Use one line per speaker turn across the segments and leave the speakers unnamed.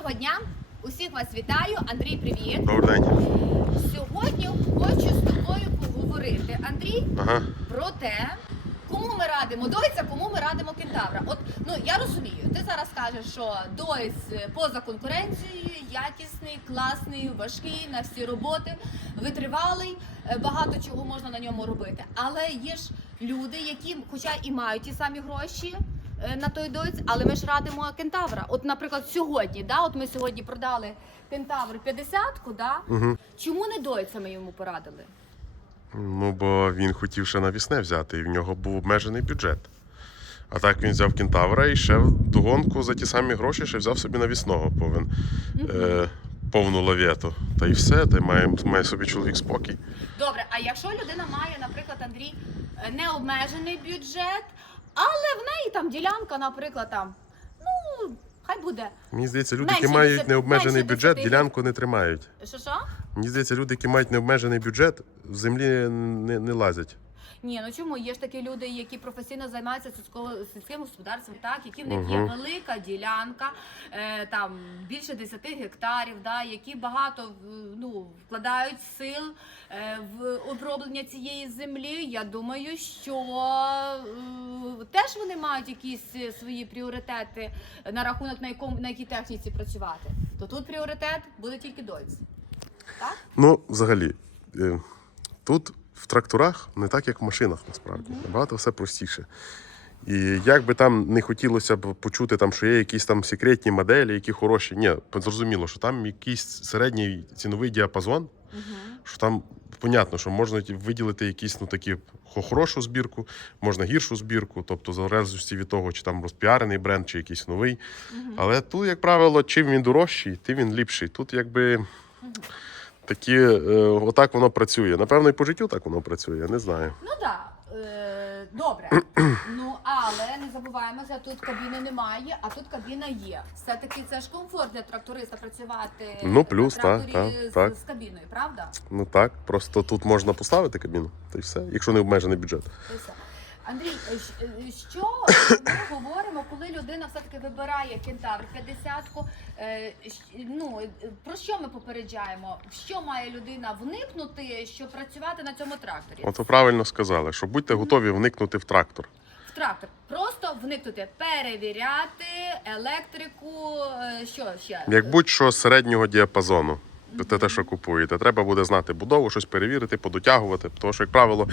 Доброго дня! Усіх вас вітаю. Андрій, привіт!
Добрий день.
Сьогодні хочу з тобою поговорити, Андрій,
Ага.
про те, кому ми радимо дойця, кому ми радимо кентавра. От ну я розумію, ти зараз кажеш, що дойць е, поза конкуренцією, якісний, класний, важкий на всі роботи, витривалий, е, багато чого можна на ньому робити. Але є ж люди, які, хоча і мають ті самі гроші. Е, На той дойць, але ми ж радимо кентавра. От, наприклад, сьогодні, да, от ми сьогодні продали кентавр 50-ку, да?
Угу.
Чому не дойця ми йому порадили?
Ну, бо він хотів ще навісне взяти, і в нього був обмежений бюджет. А так він взяв кентавра і ще в догонку за ті самі гроші ще взяв собі навісного повен, е, повну лавєту. Та й все, та й має, має собі чоловік спокій.
Добре, а якщо людина має, наприклад, Андрій, е, необмежений бюджет, але в неї там ділянка, наприклад, там, ну, хай буде.
Мені здається, люди,
Менше
які мають
десяти-
необмежений
менше
бюджет,
десяти
ділянку не тримають.
Що що?
Мені здається, люди, які мають необмежений бюджет, в землі не, не лазять.
Ні, ну чому? Є ж такі люди, які професійно займаються сільським господарством, так, які в них є
Мгм.
велика ділянка, е, там більше 10 гектарів, да, які багато в- ну, вкладають сил е, в оброблення цієї землі. Я думаю, що е, теж вони мають якісь е, свої пріоритети на рахунок на якому на якій техніці працювати. То тут пріоритет буде тільки дойць. Так?
Ну, взагалі, е, тут в тракторах не так, як в машинах, насправді. Набагато все простіше. І як би там не хотілося б почути, там, що є якісь там секретні моделі, які хороші. Ні, зрозуміло, що там якийсь середній ціновий діапазон, що там понятно, що можна виділити якісь ну, такі хорошу збірку, можна гіршу збірку, тобто залежності від того, чи там розпіарений бренд, чи якийсь новий. Але тут, як правило, чим він дорожчий, тим він ліпший. Тут якби. Такі, е, отак воно працює. Напевно, і по життю так воно працює, не знаю.
Ну так, е, добре. ну але не забуваємося, тут кабіни немає, а тут кабіна є. Все-таки це ж комфорт для тракториста працювати
Ну, плюс,
на
так,
тракторі
так,
з,
так.
з кабіною, правда?
Ну так, просто тут можна поставити кабіну, та й все, якщо не обмежений бюджет.
Це все. Андрій, е, е, що ми говоримо, коли людина все-таки вибирає кентавр 50-ку? е, Ну, про що ми попереджаємо? В Що має людина вникнути, щоб працювати на цьому тракторі?
От ви правильно сказали, що будьте готові вникнути в трактор.
в трактор. Просто вникнути, перевіряти електрику, що ще?
Як будь-що середнього діапазону. Те, те, що купуєте. Треба буде знати будову, щось перевірити, подотягувати. Тому що, як правило,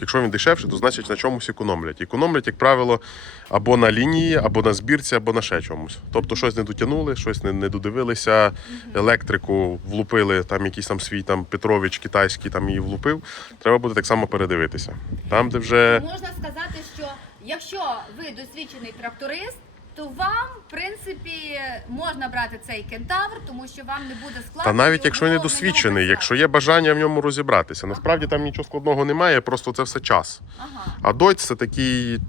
якщо він дешевший, то значить на чомусь економлять. Економлять, як правило, або на лінії, або на збірці, або на ще чомусь. Тобто щось не дотягнули, щось не, не додивилися, електрику влупили, там якийсь там свій там Петрович китайський там її влупив. Треба буде так само передивитися. Там, де вже.
Можна сказати, що якщо ви досвідчений тракторист, то вам, в принципі, можна брати цей кентавр, тому що вам не буде складно.
Та навіть якщо не досвідчений, якщо є бажання в ньому розібратися. Насправді там нічого складного немає, просто це все час.
Ага.
А Дойць це такий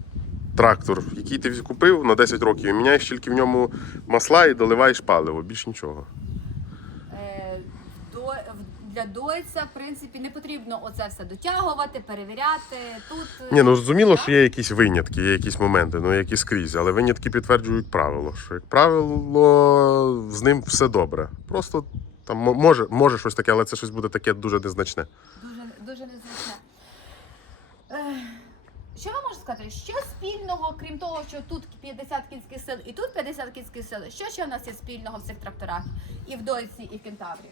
трактор, який ти купив на 10 років і міняєш тільки в ньому масла і доливаєш паливо, більш нічого.
Для дойця, в принципі, не потрібно оце все дотягувати, перевіряти. Тут е,
Ні, ну зрозуміло, що є якісь винятки, є якісь моменти, ну які скрізь, але винятки підтверджують правило. Що як правило, з ним все добре. Просто там може, може щось таке, але це щось буде таке дуже незначне.
дуже, дуже незручне. Е, Що ви можете сказати? Що спільного, крім того, що тут 50 кінських сил і тут 50 кінських сил, що ще в нас є спільного в цих тракторах? І в дойці, і в кентаврі?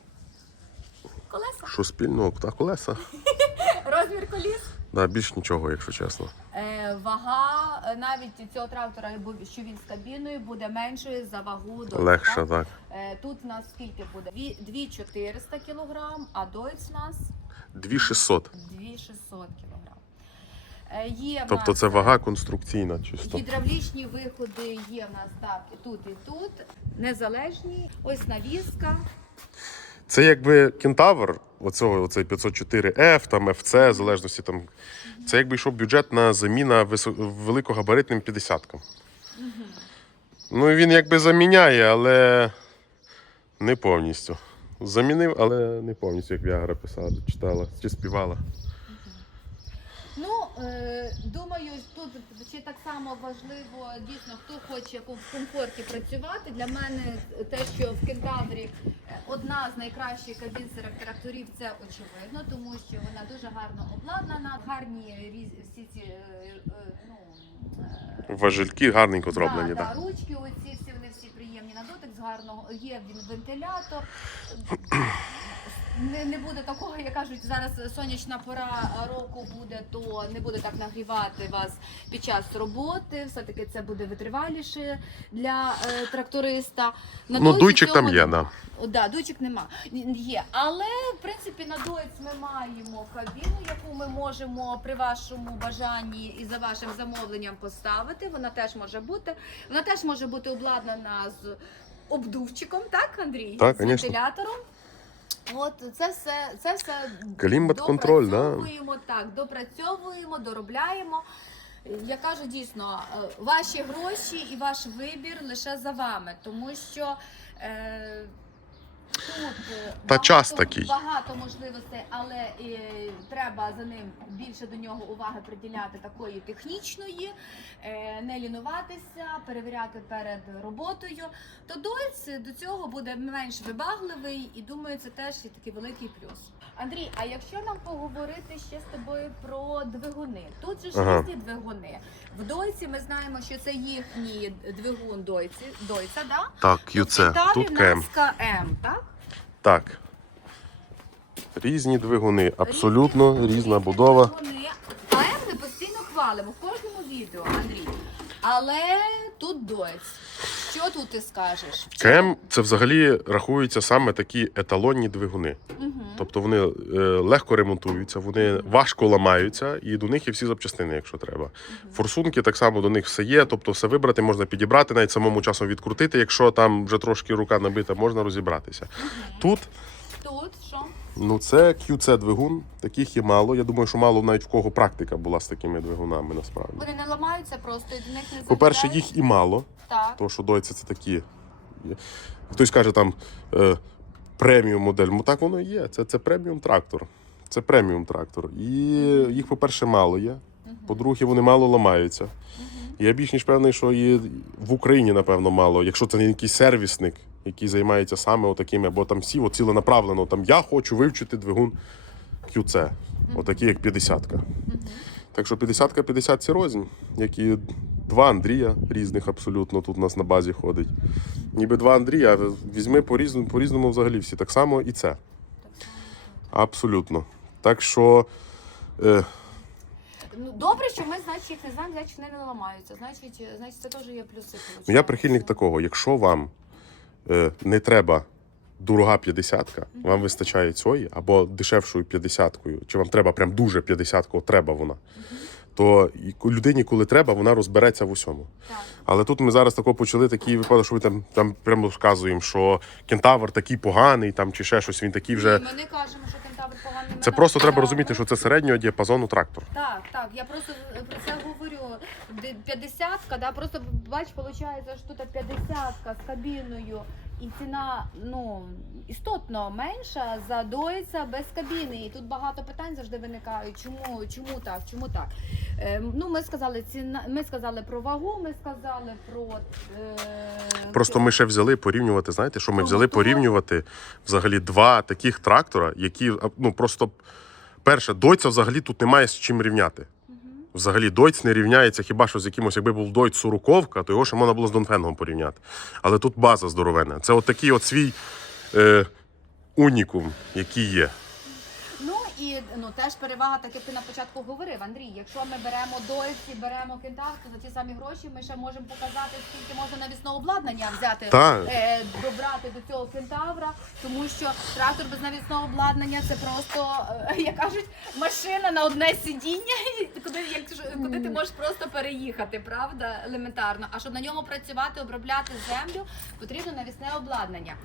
Колеса?
Що спільного та колеса?
Розмір коліс?
Да, більш нічого, якщо чесно.
Е, вага е, навіть цього трактора, що він з кабіною, буде меншою за вагу дойця.
Легше, так.
Е, Тут у нас скільки буде? Дві- 2400 кілограм, а дойць у нас
2600.
2600 кілограм. Е, Є в
Тобто
нас,
це
е,
вага конструкційна чисто.
Гідравлічні виходи є в нас так і тут, і тут. Незалежні. Ось навіска.
Це якби кентавр, оцього, оцей 504F, там FC, в залежності там. Це якби йшов бюджетна заміна великогабаритним 50-кам. Ну і він якби заміняє, але не повністю. Замінив, але не повністю, як Віагра писала, читала чи співала.
Е, думаю, тут ще так само важливо, дійсно, хто хоче в комфорті працювати. Для мене те, що в Кентаврі е, одна з найкращих кабін серед тракторів, це очевидно, тому що вона дуже гарно обладнана, гарні всі ці е, ну,
Важельки гарненько зроблені,
да, да, ручки, оці всі вони всі приємні на дотик, з гарного є він вентилятор. Не, не буде такого, як кажуть, зараз сонячна пора року буде, то не буде так нагрівати вас під час роботи. Все-таки це буде витриваліше для е, тракториста. На
Ну, дуйчик там є, да.
Да, дуйчик нема. Є. Але в принципі на дойць ми маємо кабіну, яку ми можемо при вашому бажанні і за вашим замовленням поставити. Вона теж може бути. Вона теж може бути обладнана з обдувчиком, так, Андрій?
Так,
з вентилятором. От це все, це все
Клімат-контроль, да.
допрацьовуємо, так, допрацьовуємо, доробляємо. Я кажу дійсно, е, ваші гроші і ваш вибір лише за вами, тому що е,
Та час такий.
багато можливостей, але е, треба за ним більше до нього уваги приділяти такої технічної, е, не лінуватися, перевіряти перед роботою. То дойць до цього буде менш вибагливий, і думаю, це теж є такий великий плюс. Андрій, а якщо нам поговорити ще з тобою про двигуни, тут же ж
Ага.
різні двигуни. В дойці ми знаємо, що це їхній двигун дойці, дойця, да?
Так, QC, тут
нас КМ, так?
Так. Різні двигуни, абсолютно
Різні
різна будова.
двигуни. АМ ми постійно хвалимо в кожному відео, Андрій. Але тут дойць. Що тут ти скажеш?
КМ це взагалі рахуються саме такі еталонні двигуни.
Угу.
Тобто вони е, легко ремонтуються, вони важко ламаються, і до них є всі запчастини, якщо треба. Форсунки так само до них все є, тобто все вибрати, можна підібрати, навіть самому часом відкрутити. Якщо там вже трошки рука набита, можна розібратися. Тут
Тут що?
Ну це QC двигун, таких є мало. Я думаю, що мало навіть в кого практика була з такими двигунами насправді.
Вони не ламаються просто і до них не
По-перше, їх і мало.
так.
То, що дойці це такі. Хтось каже там е, преміум модель. Ну так воно і є. Це, це преміум трактор. Це преміум трактор. І їх, по-перше, мало є. По-друге, вони мало ламаються. Я більш ніж певний, що і в Україні, напевно, мало. Якщо це не якийсь сервісник, який займається саме отакими, або там всі ціленаправлено, там я хочу вивчити двигун QC, отакі як 50-ка.
Мгм.
Так що 50-ка 50 це рознь, як і два Андрія різних абсолютно тут у нас на базі ходить. Ніби два Андрія, візьми по-різному, по-різному взагалі всі. Так само і це.
Так само.
Абсолютно. Так що. Е,
Ну, добре, що ми, значить, їх не знаємо, значить, вони не ламаються. Значить, значить, це теж є плюси.
ну, я прихильник такого, якщо вам е, не треба дорога 50-ка, вам вистачає цієї, або дешевшою 50-кою, чи вам треба прям дуже 50-ку, треба вона, то людині, коли треба, вона розбереться в усьому.
Так.
Але тут ми зараз тако почали такий випадок, що ми там, там прямо розказуємо, що кентавр такий поганий, там чи ще щось, він такий вже.
Ні, ми не кажемо, що кентавр поганий.
Це просто треба розуміти, що це середнього діапазону трактор.
Так, так, я просто про це говорю. Де- 50-ка, да, просто бач, виходить, що тут 50-ка з кабіною, і ціна ну істотно менша за дойця без кабіни. І тут багато питань завжди виникають. Чому, чому так? Чому так? Е, ну, ми сказали ціна, ми сказали про вагу, ми сказали про е,
Просто ми ще взяли порівнювати. Знаєте, що ми взяли порівнювати взагалі два таких трактора, які ну просто перше, дойця взагалі тут немає з чим рівняти. Взагалі дойць не рівняється хіба що з якимось, якби був Дойц Суруковка, то його ще можна було з Донфенгом порівняти. Але тут база здоровена. Це от такий от свій е, унікум, який є.
І ну теж перевага, так як ти на початку говорив, Андрій. Якщо ми беремо дойці, беремо кентавр, то за ті самі гроші ми ще можемо показати, скільки можна навісного обладнання взяти,
Так.
е, добрати до цього кентавра, тому що трактор без навісного обладнання це просто, е, як кажуть, машина на одне сидіння, і куди, якщо, куди ти можеш просто переїхати, правда, елементарно. А щоб на ньому працювати, обробляти землю, потрібно навісне обладнання.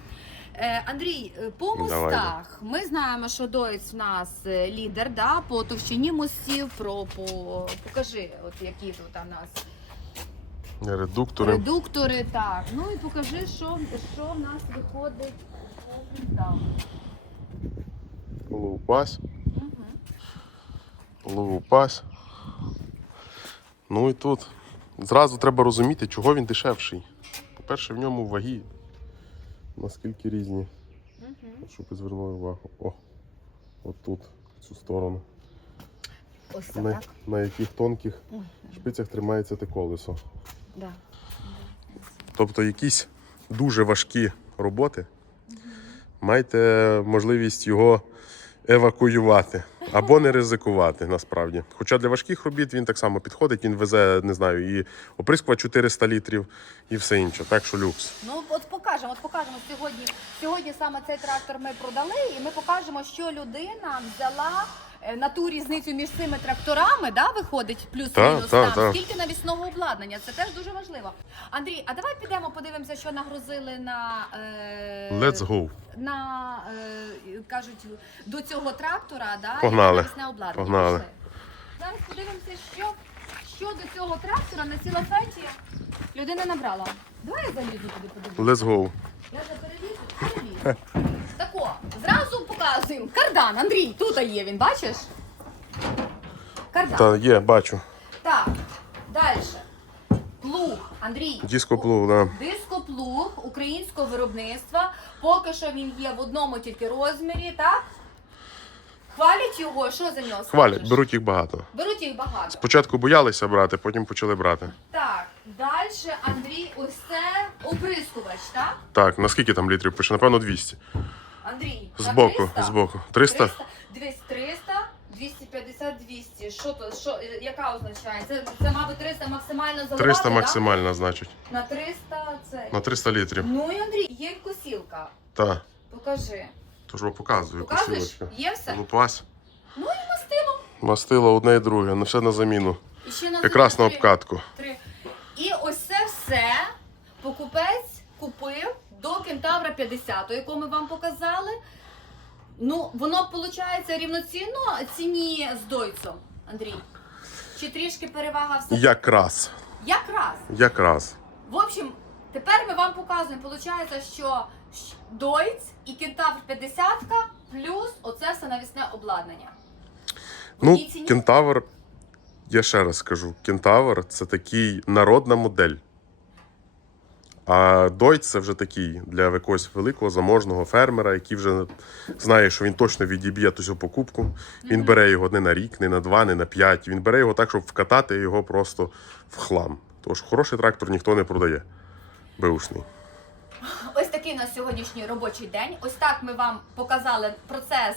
Е, Андрій, е, по
Давай,
мостах ми знаємо, що Дойц в нас лідер да, по товщині мостів, про по покажи, от які тут у нас
Редуктори.
редуктори. Так, ну і покажи, що, що в нас виходить по мостам.
Лоупась.
Угу.
Лоупась. Ну і тут зразу треба розуміти, чого він дешевший. По-перше, в ньому ваги наскільки різні. Щоб ви звернули увагу. О, от тут, в цю сторону.
Ось це
На,
так.
на яких тонких
Ой,
шпицях тримається те колесо.
да.
Тобто якісь дуже важкі роботи, маєте можливість його евакуювати або не ризикувати насправді. Хоча для важких робіт він так само підходить, він везе, не знаю, і оприскувач 400 літрів, і все інше. Так що люкс.
Ну от покажемо, от покажемо сьогодні. Сьогодні саме цей трактор ми продали, і ми покажемо, що людина взяла на ту різницю між цими тракторами, да, виходить плюс-мінус
Так,
там,
так.
скільки навісного обладнання. Це теж дуже важливо. Андрій, а давай підемо подивимося, що нагрузили на е,
Let's go.
на е, кажуть до цього трактора, да,
Погнали.
і навісне обладнання.
Погнали.
Зараз подивимося, що, що до цього трактора на сілофеті людина набрала. Давай я залізу туди подивлюся.
Let's go.
Я за перелізу, перелізу. Тако, зразу показуємо. Кардан, Андрій, тут є він, бачиш? Кардан.
Та є, бачу.
Так, далі. Плуг, Андрій.
Дископлуг, да.
Дископлуг українського виробництва. Поки що він є в одному тільки розмірі, так? Хвалять його, що за нього?
Хвалять,
скажеш?
беруть їх багато.
Беруть їх багато.
Спочатку боялися брати, потім почали брати.
Так, далі, Андрій, ось це оприскувач, так?
Так, наскільки там літрів пише? Напевно, 200.
Андрій, на
Збоку,
300?
збоку. 300?
200, 300, 250, 200. Що то, що, яка означає? Це, це мабуть, 300 максимально заливати,
300
да?
максимально, значить.
На 300 це.
На 300 літрів.
Ну і Андрій, є косілка.
Так.
Покажи.
Тож я показую,
Показуєш?
косілочка.
Є все?
Лупась.
Ну і мастило.
Мастило одне і друге, на все на заміну.
І ще на
Якраз на
три-
обкатку.
три. І ось це все покупець купив до Кентавра 50, яку ми вам показали. Ну, воно виходить рівноцінно ціні з дойцом, Андрій. Чи трішки перевага все?
Якраз.
Якраз.
Якраз.
В общем, тепер ми вам показуємо. Получається, що Дойц і Кентавр 50 плюс оце все навісне обладнання.
Ну,
ціні?
кентавр, я ще раз скажу, кентавр це такий народна модель. А Дойць це вже такий для якогось великого заможного фермера, який вже знає, що він точно відіб'є ту покупку. Він бере його не на рік, не на два, не на п'ять. Він бере його так, щоб вкатати його просто в хлам. Тож хороший трактор ніхто не продає. Беушний.
Ось такий у нас сьогоднішній робочий день. Ось так ми вам показали процес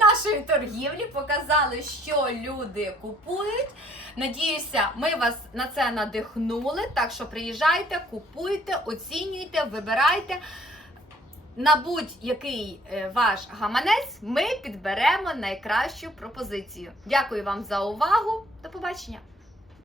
нашої торгівлі, показали, що люди купують. Надіюся, ми вас на це надихнули. Так що приїжджайте, купуйте, оцінюйте, вибирайте. На будь-який е, ваш гаманець ми підберемо найкращу пропозицію. Дякую вам за увагу. До побачення!